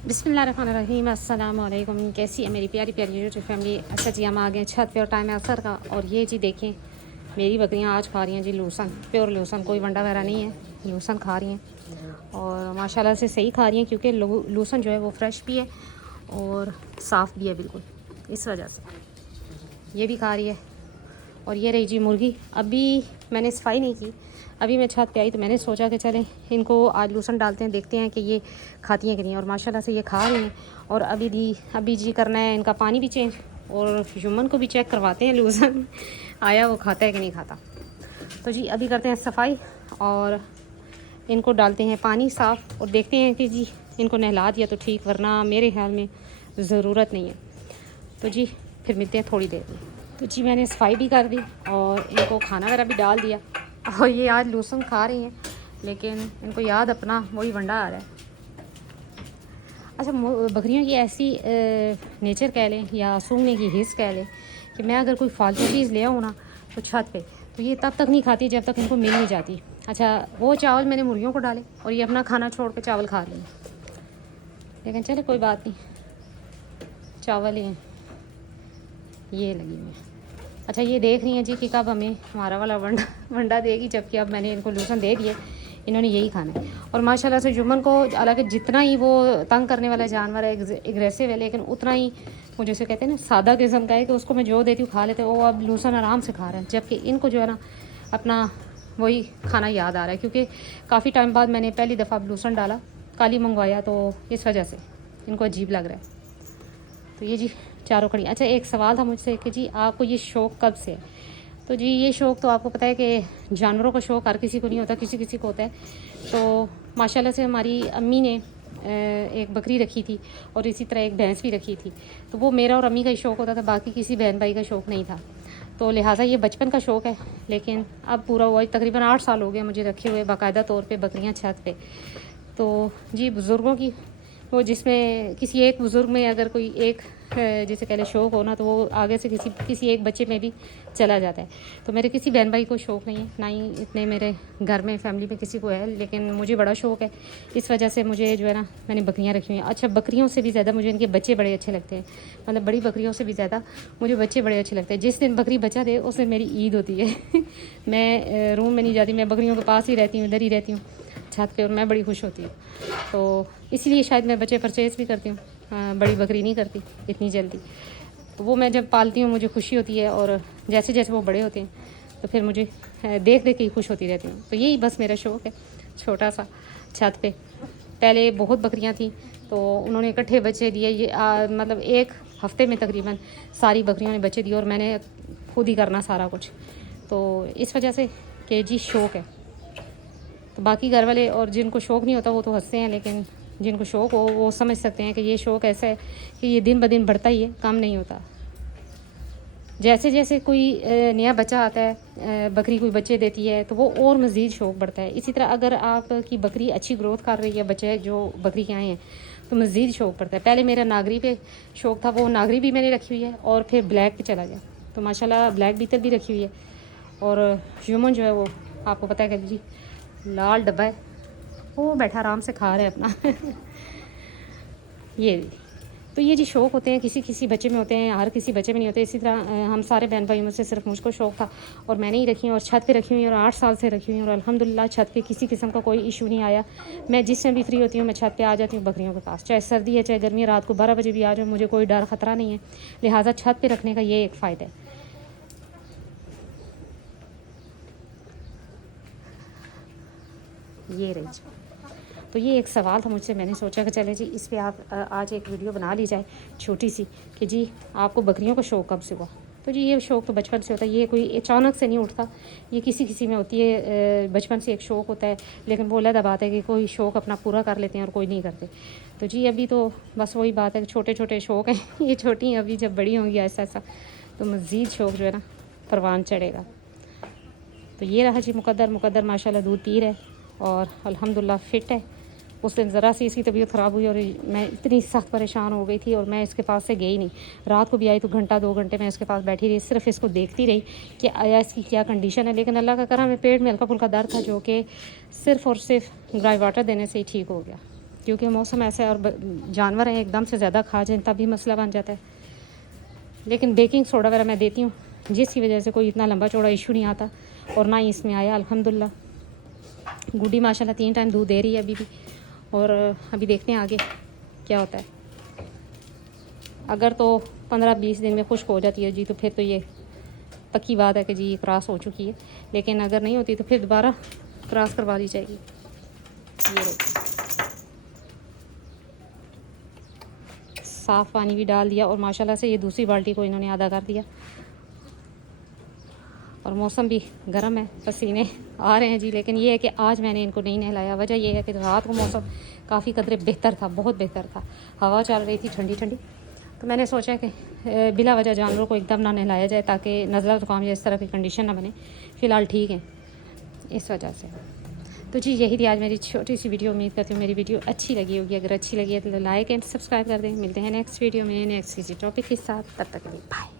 बिस्मिल्लाहिर्रहमानिर्रहीम, अस्सलाम वालेकुम। कैसी है मेरी प्यारी प्यारी यूट्यूब फैमिली। अच्छा जी, हम आ गए छत पे और टाइम है असर का। और ये जी देखें, मेरी बकरियां आज खा रही हैं जी लूसन, प्योर लूसन, कोई वंडा वगैरह नहीं है, लूसन खा रही हैं। और माशाल्लाह से सही खा रही हैं क्योंकि लूसन जो है वो फ्रेश भी है और साफ़ भी है बिल्कुल, इस वजह से ये भी खा रही है। और ये रही जी मुर्गी। अभी मैंने सफाई नहीं की, अभी मैं छत पे आई तो मैंने सोचा कि चलें इनको आज लूसन डालते हैं, देखते हैं कि ये खाती हैं कि नहीं। और माशाल्लाह से ये खा रही हैं। और अभी जी करना है इनका पानी भी चेंज, और युमन को भी चेक करवाते हैं लूसन आया वो खाता है कि नहीं खाता। तो जी अभी करते हैं सफाई और इनको डालते हैं पानी साफ़, और देखते हैं कि जी इनको नहला दिया तो ठीक, वरना मेरे ख्याल में ज़रूरत नहीं है। तो जी फिर मिलते हैं थोड़ी देर में। तो जी मैंने सफाई भी कर दी और इनको खाना वगैरह भी डाल दिया। और ये आज लहसुन खा रही हैं, लेकिन इनको याद अपना वही वंडा आ रहा है। अच्छा, बकरियों की ऐसी नेचर कह लें या सूंघने की हिस्स कह लें कि मैं अगर कोई फालतू चीज़ ले आऊँ ना तो छत पे, तो ये तब तक नहीं खाती जब तक इनको मिल नहीं जाती। अच्छा, वो चावल मैंने मुर्गियों को डाले और ये अपना खाना छोड़ के चावल खा रही हैं, लेकिन चले कोई बात नहीं, चावल ही हैं ये लगी हुई है। अच्छा, ये देख रही हैं जी कि कब हमें हमारा वाला वंडा वंडा देगी, जबकि अब मैंने इनको लूसन दे दिए, इन्होंने यही खाना है। और माशाल्लाह से जुम्मन को, हालांकि जितना ही वो तंग करने वाला जानवर है, एग्रेसिव है, लेकिन उतना ही वो जैसे कहते हैं ना सादा किस्म का है कि उसको मैं जो देती हूँ खा लेते हैं। वो अब लूसन आराम से खा रहे हैं, जबकि इनको जो है ना अपना वही खाना याद आ रहा है, क्योंकि काफ़ी टाइम बाद मैंने पहली दफ़ा लूसन डाला, काली मंगवाया, तो इस वजह से इनको अजीब लग रहा है। तो ये जी चारों खड़ी। अच्छा, एक सवाल था मुझसे कि जी आपको ये शौक़ कब से है? तो जी ये शौक़ तो आपको पता है कि जानवरों का शौक़ हर किसी को नहीं होता, किसी किसी को होता है। तो माशाल्लाह से हमारी अम्मी ने एक बकरी रखी थी और इसी तरह एक भैंस भी रखी थी। तो वो मेरा और अम्मी का ही शौक़ होता था, बाकी किसी बहन भाई का शौक़ नहीं था। तो लिहाजा ये बचपन का शौक़ है, लेकिन अब पूरा हुआ तकरीबन 8 साल हो गए मुझे रखे हुए बाकायदा तौर पे बकरियां छत पे। तो जी बुज़ुर्गों की वो, जिसमें किसी एक बुज़ुर्ग में अगर कोई एक जैसे कह लें शौक़ हो ना, तो वो आगे से किसी एक बच्चे में भी चला जाता है। तो मेरे किसी बहन भाई को शौक़ नहीं है, ना ही इतने मेरे घर में फैमिली में किसी को है, लेकिन मुझे बड़ा शौक़ है। इस वजह से मुझे जो है ना मैंने बकरियां रखी हुई हैं। अच्छा, बकरियों से भी ज़्यादा मुझे इनके बच्चे बड़े अच्छे लगते हैं, मतलब बड़ी बकरियों से भी ज़्यादा मुझे बच्चे बड़े अच्छे लगते हैं। जिस दिन बकरी बच्चा दे उस दिन मेरी ईद होती है मैं रूम में नहीं जाती, मैं बकरियों के पास ही रहती हूँ, इधर ही रहती हूँ छत पे, और मैं बड़ी खुश होती हूँ। तो इसलिए शायद मैं बच्चे परचेज़ भी करती हूँ, बड़ी बकरी नहीं करती इतनी जल्दी। तो वो मैं जब पालती हूँ मुझे खुशी होती है, और जैसे जैसे वो बड़े होते हैं तो फिर मुझे देख देख के ही खुश होती रहती हूँ। तो यही बस मेरा शौक़ है छोटा सा छत पे। पहले बहुत बकरियाँ थी तो उन्होंने इकट्ठे बच्चे दिए, ये मतलब एक हफ़्ते में तकरीबन सारी बकरियों ने बच्चे दिए, और मैंने खुद ही करना सारा कुछ। तो इस वजह से कि जी शौक़ है। तो बाकी घर वाले और जिनको शौक़ नहीं होता वो तो हंसते हैं, लेकिन जिनको शौक़ हो वो समझ सकते हैं कि ये शौक़ ऐसा है कि ये दिन ब दिन बढ़ता ही है, कम नहीं होता। जैसे जैसे कोई नया बच्चा आता है, बकरी कोई बच्चे देती है, तो वो और मज़ीद शौक़ बढ़ता है। इसी तरह अगर आपकी बकरी अच्छी ग्रोथ कर रही है, बच्चे जो बकरी के आए हैं, तो मज़ीद शौक़ बढ़ता है। पहले मेरा नागरी पे शौक़ था, वो नागरी भी मैंने रखी हुई है, और फिर ब्लैक पे चला गया। तो माशाल्लाह ब्लैक बीतल भी रखी हुई है। और ह्यूमन जो है वो आपको पता है कि जी लाल डब्बा है, वो बैठा आराम से खा रहा है अपना ये। तो ये जी शौक़ होते हैं, किसी किसी बच्चे में होते हैं, हर किसी बच्चे में नहीं होते। इसी तरह हम सारे बहन भाइयों में से सिर्फ मुझको शौक़ था, और मैंने ही रखी हैं, और छत पे रखी हुई हैं, और 8 साल से रखी हुई हैं, और अल्हम्दुलिल्लाह छत पे किसी किस्म का कोई इशू नहीं आया। मैं जिस समय भी फ्री होती हूँ मैं छत पे आ जाती हूँ बकरियों के पास, चाहे सर्दी है चाहे गर्मी है, रात को 12 बजे भी आ जाऊँ, मुझे कोई डर ख़तरा नहीं है। लिहाजा छत पर रखने का ये एक फ़ायदा है। ये रही। तो ये एक सवाल था मुझसे, मैंने सोचा कि चले जी इस पे आप आज एक वीडियो बना ली जाए छोटी सी, कि जी आपको बकरियों का शौक़ कब से हुआ? तो जी ये शौक़ तो बचपन से होता है, ये कोई अचानक से नहीं उठता, ये किसी किसी में होती है, बचपन से एक शौक़ होता है। लेकिन वो अलग बात है कि कोई शौक़ अपना पूरा कर लेते हैं और कोई नहीं करते। तो जी अभी तो बस वही बात है कि छोटे छोटे शौक़ हैं ये छोटी हैं, अभी जब बड़ी होंगी ऐसा ऐसा तो मज़ीद शौक़ जो है ना परवान चढ़ेगा। तो ये रहा जी मुकद्दर माशाल्लाह दूध पी रहा है और अल्हम्दुलिल्लाह फ़िट है। उस दिन ज़रा सी इसकी तबीयत ख़राब हुई और मैं इतनी सख्त परेशान हो गई थी, और मैं इसके पास से गई नहीं। रात को भी आई तो घंटा 2 घंटे मैं इसके पास बैठी रही, सिर्फ इसको देखती रही कि आया इसकी क्या कंडीशन है। लेकिन अल्लाह का करम है, पेट में हल्का फुल्का दर्द था जो कि सिर्फ़ और सिर्फ ड्राई वाटर देने से ही ठीक हो गया। क्योंकि मौसम ऐसा है और जानवर हैं एकदम से ज़्यादा खा जाए तब भी मसला बन जाता है। लेकिन बेकिंग सोडा वगैरह मैं देती हूँ, जिसकी वजह से कोई इतना लंबा चौड़ा इशू नहीं आता और ना ही इसमें आया अल्हम्दुलिल्लाह। गुड्डी माशाल्लाह 3 टाइम दूध दे रही है अभी भी, और अभी देखते हैं आगे क्या होता है। अगर तो 15-20 दिन में खुश्क हो जाती है जी तो फिर तो ये पक्की बात है कि जी क्रॉस हो चुकी है, लेकिन अगर नहीं होती तो फिर दोबारा क्रॉस करवा दी जाएगी। ये देखिए साफ़ पानी भी डाल दिया और माशाल्लाह से ये दूसरी बाल्टी को इन्होंने आधा कर दिया। और मौसम भी गर्म है, पसीने आ रहे हैं जी, लेकिन ये है कि आज मैंने इनको नहीं नहलाया। वजह ये है कि रात को मौसम काफ़ी कदरे बेहतर था, बहुत बेहतर था, हवा चल रही थी ठंडी ठंडी, तो मैंने सोचा कि बिला वजह जानवरों को एकदम ना नहलाया जाए ताकि नज़ला ज़ुकाम या इस तरह की कंडीशन ना बने। फ़िलहाल ठीक है इस वजह से। तो जी यही थी आज मेरी छोटी सी वीडियो। उम्मीद करती हूँ मेरी वीडियो अच्छी लगी होगी। अगर अच्छी लगी है तो लाइक एंड सब्सक्राइब कर दें। मिलते हैं नेक्स्ट वीडियो में नेक्स्ट किसी टॉपिक के साथ, तब तक के लिए बाय।